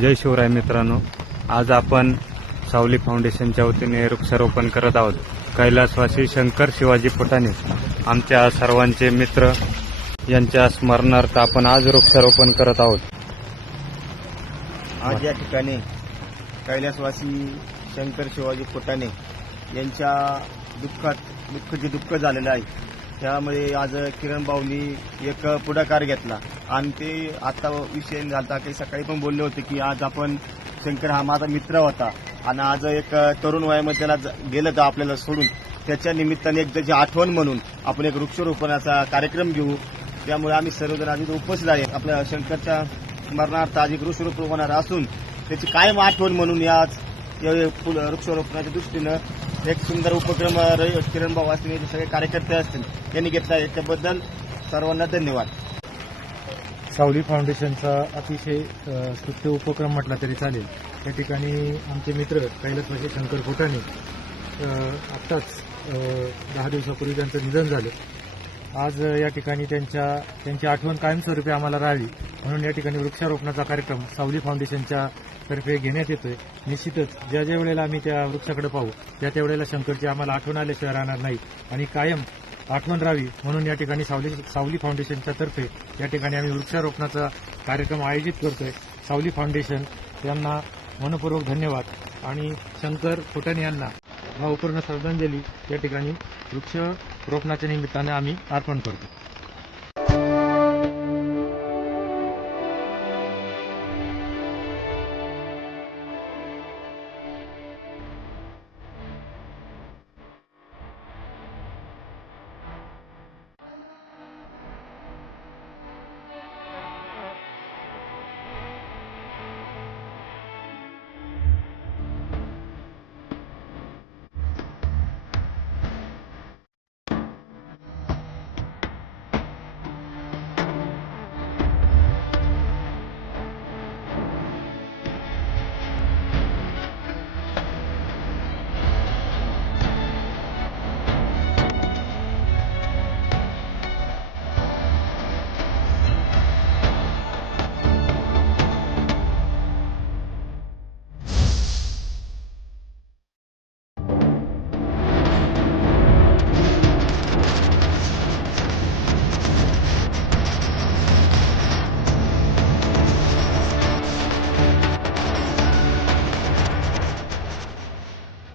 जय शिवराय मित्रांनो. आज आपण सावली फाउंडेशनच्या वतीने वृक्षारोपण करत आहोत. कैलासवासी शंकर शिवाजी फुटाणे आमच्या सर्वांचे मित्र यांच्या स्मरणार्थ आपण आज वृक्षारोपण करत आहोत. आज या ठिकाणी कैलासवासी शंकर शिवाजी फुटाणे यांच्या दुःखात दुःख जे दुःख झालेलं आहे त्यामुळे आज किरण बावली एक पुढाकार घेतला. आणि ते आता विषय झाला की सकाळी पण बोलले होते की आज आपण शंकर हा माझा मित्र होता. आणि आज एक तरुण वयामध्ये त्याला गेलं तर आपल्याला सोडून. त्याच्या निमित्ताने एक त्याची आठवण म्हणून आपण एक वृक्षारोपणाचा कार्यक्रम घेऊ. त्यामुळे आम्ही सर्वजण आज उपस्थित आहे. आपल्या शंकरच्या स्मरणार्थ आज एक वृक्षारोपण होणार असून त्याची कायम आठवण म्हणून या या वृक्षारोपणाच्या दृष्टीनं एक सुंदर उपक्रम किरण भाऊ असतील सगळे कार्यकर्ते असतील त्यांनी घेतला आहे. त्याबद्दल सर्वांना धन्यवाद. सावली फाउंडेशनचा अतिशय स्तुत्य उपक्रम म्हटला तरी चालेल. त्या ठिकाणी आमचे मित्र कैलासवासी शंकर फुटाणे आत्ताच दहा दिवसापूर्वी त्यांचं निधन झालं. आज या ठिकाणी त्यांच्या त्यांची आठवण कायमस्वरूपी आम्हाला राहावी. म्हणून या ठिकाणी वृक्षारोपणाचा कार्यक्रम सावली फाउंडेशनच्या तर्फे घेण्यात येतोय. निश्चितच ज्या ज्या वेळेला आम्ही त्या वृक्षाकडे पाहू त्या त्या वेळेला शंकरची आम्हाला आठवण आल्याशिवाय राहणार नाही. आणि कायम आठवण राहावी म्हणून या ठिकाणी सावली सावली फाउंडेशनच्या तर्फे या ठिकाणी आम्ही वृक्षारोपणाचा कार्यक्रम आयोजित करतोय. सावली फाउंडेशन यांना मनपूर्वक धन्यवाद. आणि शंकर फुटाणे यांना भावपूर्ण श्रद्धांजली या ठिकाणी वृक्ष रोपणाच्या निमित्ताने आम्ही अर्पण करतो.